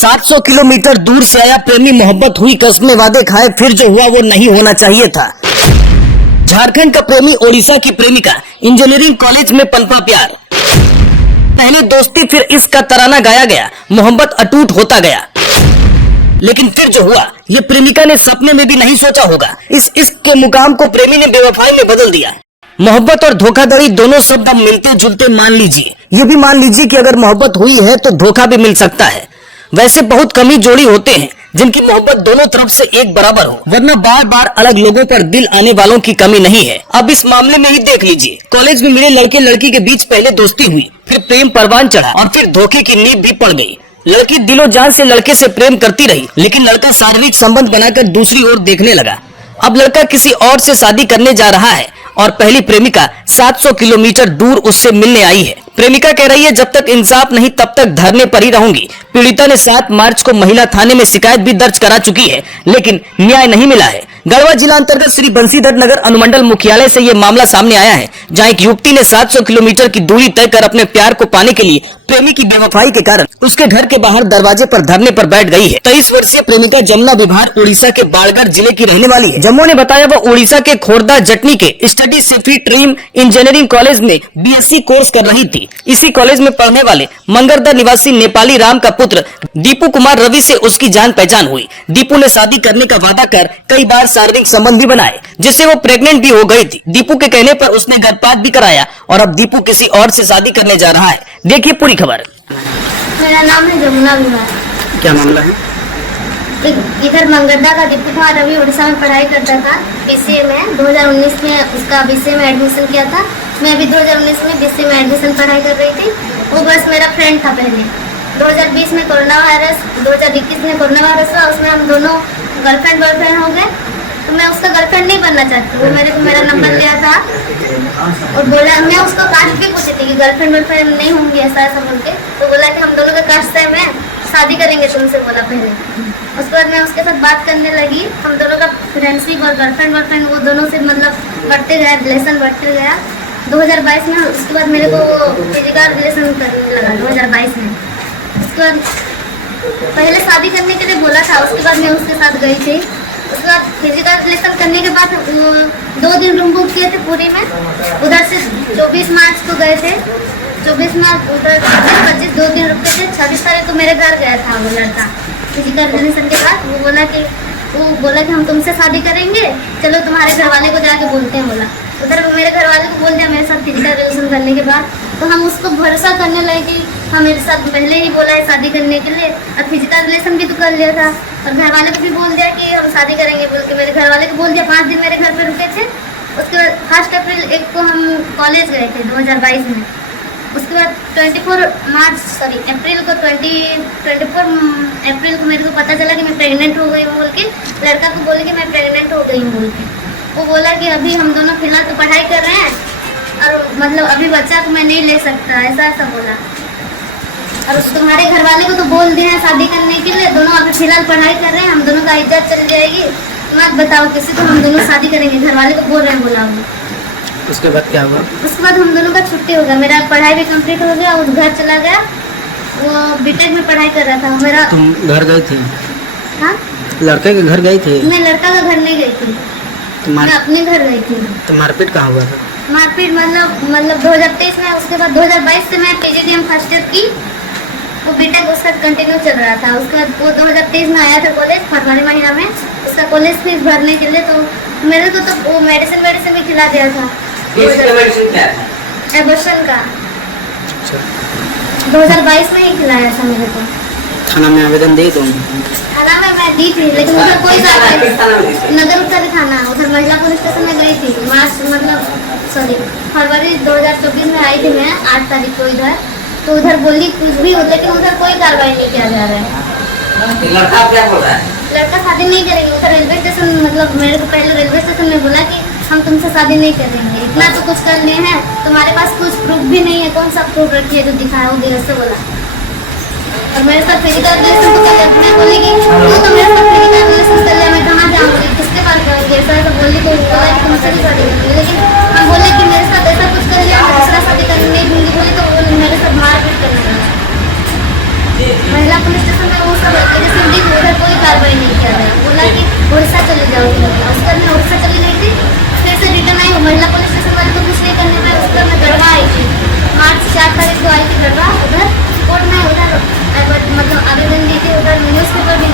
700 kilometre दूर से आया प्रेमी, मोहब्बत हुई कसमें वादे खाए, फिर जो हुआ वो नहीं होना चाहिए था। झारखंड का प्रेमी, ओडिशा की प्रेमिका, इंजीनियरिंग कॉलेज में पनपा प्यार। पहले दोस्ती, फिर इश्क का तराना गाया गया, मोहब्बत अटूट होता गया। लेकिन फिर जो हुआ ये प्रेमिका ने सपने में भी नहीं सोचा होगा। इस इश्क के मुकाम को प्रेमी ने बेवफाई में बदल दिया। मोहब्बत और धोखाधड़ी दोनों शब्द अब मिलते जुलते मान लीजिए। ये भी मान लीजिए कि अगर मोहब्बत हुई है तो धोखा भी मिल सकता है। वैसे बहुत कम ही जोड़ी होते हैं जिनकी मोहब्बत दोनों तरफ से एक बराबर हो, वरना बार बार अलग लोगों पर दिल आने वालों की कमी नहीं है। अब इस मामले में ही देख लीजिए। कॉलेज में मिले लड़के लड़की के बीच पहले दोस्ती हुई, फिर प्रेम परवान चढ़ा और फिर धोखे की नींव भी पड़ गई। लड़की दिलो जान से लड़के से प्रेम करती रही, लेकिन लड़का शारीरिक संबंध बनाकर दूसरी ओर देखने लगा। अब लड़का किसी और से शादी करने जा रहा है और पहली प्रेमिका 700 किलोमीटर दूर उससे मिलने आई है। प्रेमिका कह रही है, जब तक इंसाफ नहीं तब तक धरने पर ही रहूंगी। पीड़िता ने 7 मार्च को महिला थाने में शिकायत भी दर्ज करा चुकी है, लेकिन न्याय नहीं मिला है। गढ़वा जिला अंतर्गत श्री बंसीधर नगर अनुमंडल मुख्यालय से ये मामला सामने आया है, जहां एक युवती ने 700 किलोमीटर की दूरी तय कर अपने प्यार को पाने के लिए प्रेमी की बेवफाई के कारण उसके घर के बाहर दरवाजे पर धरने पर बैठ गई है। 23 वर्षीय प्रेमिका जमुना विभाग उड़ीसा के बाड़गढ़ जिले की रहने वाली है। जम्मू ने बताया वह उड़ीसा के खोर्दा जटनी के study Saifee dream engineering college में बीएससी कोर्स कर रही थी। इसी कॉलेज में पढ़ने वाले मंगरदर निवासी नेपाली राम का पुत्र दीपू कुमार रवि से उसकी जान पहचान हुई। दीपू ने शादी करने का वादा कर कई बार शारीरिक संबंध भी बनाए, जिससे वो प्रेग्नेंट भी हो गई थी। दीपू के कहने पर उसने गर्भपात भी कराया और अब दीपू किसी और से शादी करने जा रहा है। देखिए पूरी खबर। मेरा नाम है जमुना विभाग। क्या मामला है? इधर मंगरदा का दीपू कुमार रवि उड़ीसा में पढ़ाई करता था, बीसीए में। 2019 में उसका बीसीए में एडमिशन किया था। मैं भी 2019 में बीसीए में एडमिशन पढ़ाई कर रही थी। वो बस मेरा फ्रेंड था पहले। 2020 में कोरोना वायरस, 2021 में कोरोना वायरस हुआ, उसमें हम दोनों गर्लफ्रेंड बॉयफ्रेंड हो गए। तो मैं उसका गर्लफ्रेंड नहीं बनना चाहती। वो मेरे को मेरा नंबर दिया था और बोला, मैं उसको कास्ट भी पूछी थी कि गर्लफ्रेंड बॉयफ्रेंड नहीं होंगी, ऐसा ऐसा बोल के। तो बोला कि हम दोनों का कास्ट सेम है, शादी करेंगे तुमसे, बोला पहले। उसके बाद मैं उसके साथ बात करने लगी। हम दोनों का फ्रेंडशिप और गर्लफ्रेंड बॉयफ्रेंड वो दोनों से मतलब बढ़ते गया, रिलेशन बढ़ते गया। 2022 में उसके बाद मेरे को वो फिजिकल रिलेशन करने लगा 2022 में। उसके बाद पहले शादी करने के लिए बोला था, उसके बाद मैं उसके साथ गई थी। उसके बाद फिजिकल रिलेशन करने के बाद 2 दिन रूम बुक किए थे पूरी में। उधर से 24 मार्च को गए थे। 24 मार्च उधर 25 2 दिन रुके थे। 26 तारीख को मेरे घर गया था वो लड़का। फिजिकल रिलेशन के बाद वो बोला कि हम तुमसे शादी करेंगे, चलो तुम्हारे घर वाले को जाके बोलते हैं, बोला। उधर मेरे घर वाले को बोल दिया मेरे साथ फिजिकल रिलेशन करने के बाद। तो हम उसको भरोसा करने लगे कि हाँ मेरे साथ पहले ही बोला है शादी करने के लिए, और फिजिकल रिलेशन भी तो कर लिया था। और घर वाले को भी बोल दिया कि हम शादी करेंगे बोल के। मेरे घर वाले को बोल दिया। 5 दिन मेरे घर पे रुके थे। उसके बाद 1 अप्रैल 1 को हम कॉलेज गए थे 2022 में। उसके बाद 24 अप्रैल को 24 अप्रैल को मेरे को पता चला कि मैं प्रेग्नेंट हो गई हूँ बोल के। लड़का को बोले कि मैं प्रेग्नेंट हो गई हूँ बोल के। वो बोला कि अभी हम दोनों फिलहाल तो पढ़ाई कर रहे हैं और मतलब अभी बच्चा तो मैं नहीं ले सकता, ऐसा ऐसा बोला। और तुम्हारे घर वाले को तो बोल दिया है शादी करने के लिए, दोनों अभी फिलहाल पढ़ाई कर रहे हैं, हम दोनों का इज्जत चल जाएगी, मत बताओ किसी को, हम दोनों शादी करेंगे, घर वाले को बोल रहे हैं, बोला वो। उसके बाद क्या हुआ? उसके बाद हम दोनों का छुट्टी हो गया, मेरा पढ़ाई भी कंप्लीट हो गया। उस घर चला गया, वो बीटेक में पढ़ाई कर रहा था मेरा। तुम घर गई थी? हाँ, लड़के के घर गई थी? मैं लड़का का घर नहीं गई थी, मैं अपने घर गई थी। तो मारपीट कहाँ हुआ था? मारपीट मतलब 2023 में। उसके बाद 2022 से मैं पीजीडीएम फर्स्ट ईयर की, वो बीटेक उसका कंटिन्यू चल रहा था। उसके बाद वो 2023 में आया था कॉलेज, फरवरी महीना में। उसका कॉलेज फीस भरने के लिए तो मेरे को तो वो मेडिसिन भी खिला दिया था। एबॉर्शन का 2022 में ही खिलाया था मेरे को। थाना में आवेदन दे दूँ? थाना में मैं दी थी, लेकिन उधर कोई नगर उत्तर थाना, उधर महिला पुलिस स्टेशन में गई थी। फरवरी 2024 में आई थी मैं 8 तारीख को इधर। तो उधर बोली कुछ भी हो, लेकिन उधर कोई कार्रवाई नहीं किया जा रहा है। लड़का क्या बोल रहा है? लड़का शादी नहीं करेंगे। उधर रेलवे स्टेशन मतलब मेरे को पहले रेलवे स्टेशन में बोला कि हम तुमसे शादी नहीं करेंगे, इतना तो कुछ कर लिए हैं, तुम्हारे पास कुछ प्रूफ भी नहीं है, कौन सा प्रूफ रखिए जो दिखाओगे, ऐसे बोला। और मेरे साथ फिजिकल रिलेशन तो कर, मैं बोली कि तो मेरे साथ फिजिकल रिलेशन कर लिया, मैं कहाँ जाऊँगी, किसके पास जाऊँगी, ऐसा ऐसा बोली। तो बोला कि तुमसे भी शादी करेंगे, लेकिन हम बोले कि मेरे साथ ऐसा कुछ कर लिया, दूसरा शादी करने नहीं दूँगी बोली। तो वो मेरे साथ मारपीट करने लगा। महिला पुलिस स्टेशन में वो सब कार्रवाई नहीं किया गया। बोला कि उड़ीसा चले जाओगी। उसके बाद मैं उड़ीसा चली गई थी, फिर से रिटर्न आई, महिला पुलिस स्टेशन वाले तो कुछ नहीं करने पाए। उसके बाद मैं गढ़वा आई थी, मार्च 4 तारीख को आई थी गढ़वा। उधर कोर्ट में उधर मतलब आवेदन दी थी, उधर न्यूज़पेपर भी